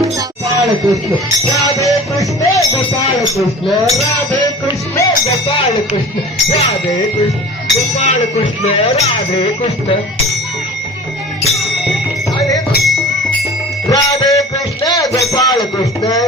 Gopal Krishna Radhe Krishna Gopal Krishna Radhe Krishna Gopal Krishna Radhe Krishna Gopal Krishna Radhe Krishna Radhe Krishna Gopal Krishna